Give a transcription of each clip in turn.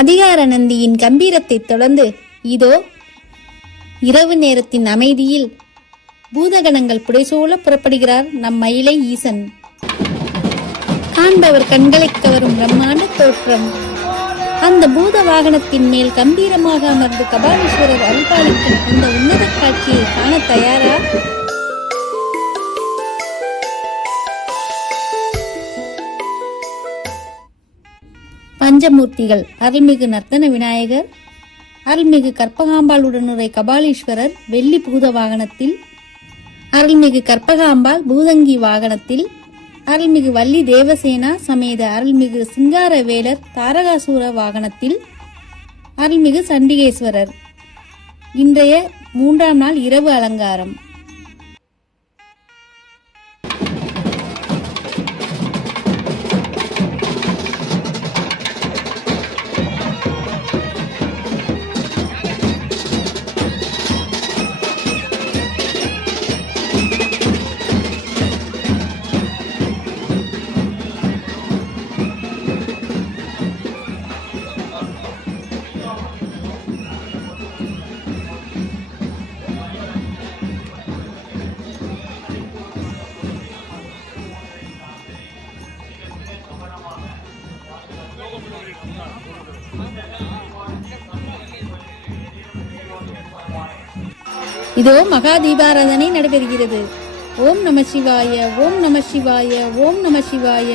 அதிகார நந்தியின் கம்பீரத்தை தொடர்ந்து இதோ இரவு நேரத்தின் அமைதியில் பூதகணங்கள் புடைசூழ புறப்படுகிறார் நம் மயிலை ஈசன். காண்பவர் கண்களை கவரும் பிரம்மாண்ட தோற்றம். அந்த பூத வாகனத்தின் மேல் கம்பீரமாக அமர்ந்து கபாலீஸ்வரர் அருள்பாலிக்கும் அந்த உன்னத காட்சியை காண தயாரா? பஞ்சமூர்த்திகள் அருள்மிகு நர்த்தன விநாயகர், அருள்மிகு கற்பகாம்பாள் உடனுரை கபாலீஸ்வரர் வெள்ளி பூத வாகனத்தில், அருள்மிகு கற்பகாம்பாள் பூதங்கி வாகனத்தில், அருள்மிகு வள்ளி தேவசேனா சமேத அருள்மிகு சிங்காரவேலர் தாரகாசூர வாகனத்தில், அருள்மிகு சண்டிகேஸ்வரர். இன்றைய 3ஆம் நாள் இரவு அலங்காரம். இதோ மகா தீபாராதனை நடைபெறுகிறது. ஓம் நம சிவாய, ஓம் நம சிவாய, ஓம் நம சிவாய.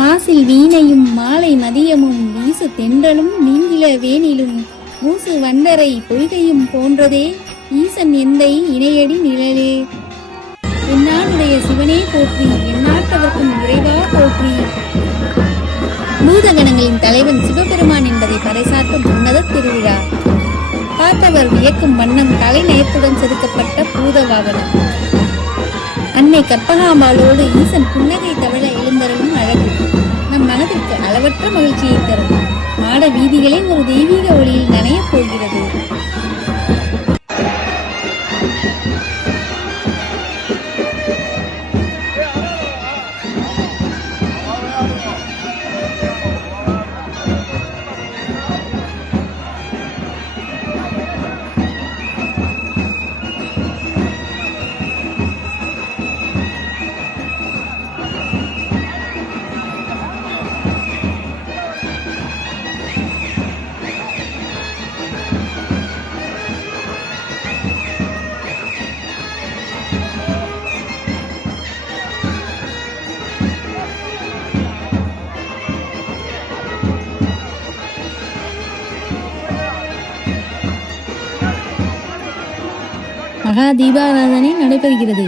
மாசில் வீணையும் மாலை மதியமும் வீசு தென்றலும் நீங்கில வேனிலும் மூசு வண்டரை பொய்கையும் போன்றதே ஈசன் எந்தை இணையடி நிழலே. என்னாடுடைய சிவனே போற்றி, எந்நாட்டவர்க்கும் இறைவா போற்றி. பூதகணங்களின் தலைவன் சிவபெருமான் என்பதை பறைசாற்றும் உன்னத திருவிழா. பார்த்தவர் வியக்கும் வண்ணம் கலை நயத்துடன் செதுக்கப்பட்ட பூத வாகனம். அன்னை கற்பகாம்பாளோடு ஈசன் புன்னகை தவழ எழுந்தருளும் அழகு நம் மனதிற்கு அளவற்ற மகிழ்ச்சியை தரும். மாட வீதிகளே ஒரு தெய்வீக ஒளியில் நனையப் போகிறது. மகா தீபாராதனை நடைபெறுகிறது.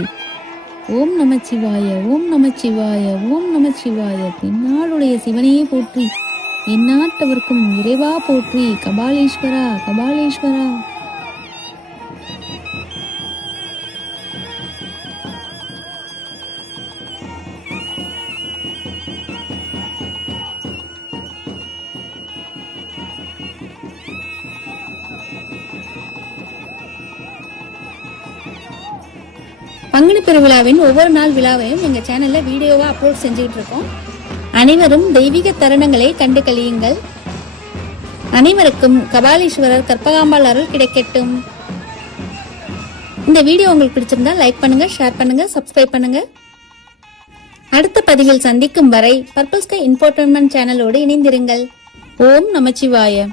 ஓம் நமச்சிவாய, ஓம் நமச்சிவாய, ஓம் நமச்சிவாய. தென்னாடுடைய சிவனையே போற்றி, எந்நாட்டவர்க்கும் இறைவா போற்றி. கபாலீஸ்வரா, கபாலீஸ்வரா. பங்குனி பெருவிழாவின் ஒவ்வொரு நாள் விழாவையும் எங்க சேனல்ல வீடியோவா அப்லோட் செஞ்சுட்டு இருக்கோம். அனைவரும் தெய்வீக தருணங்களை கண்டு கழியுங்கள். அனைவருக்கும் கபாலீஸ்வரர் கற்பகாம்பாள் அருள் கிடைக்கட்டும். இந்த வீடியோ உங்களுக்கு பிடிச்சிருந்தா லைக் பண்ணுங்க, ஷேர் பண்ணுங்க, சப்ஸ்கிரைப் பண்ணுங்க. அடுத்த பதிவில் சந்திக்கும் வரை பர்பிள் ஸ்கை இன்ஃபோடெயின்மென்ட் சேனலோடு இணைந்திருங்கள். ஓம் நமச்சிவாய.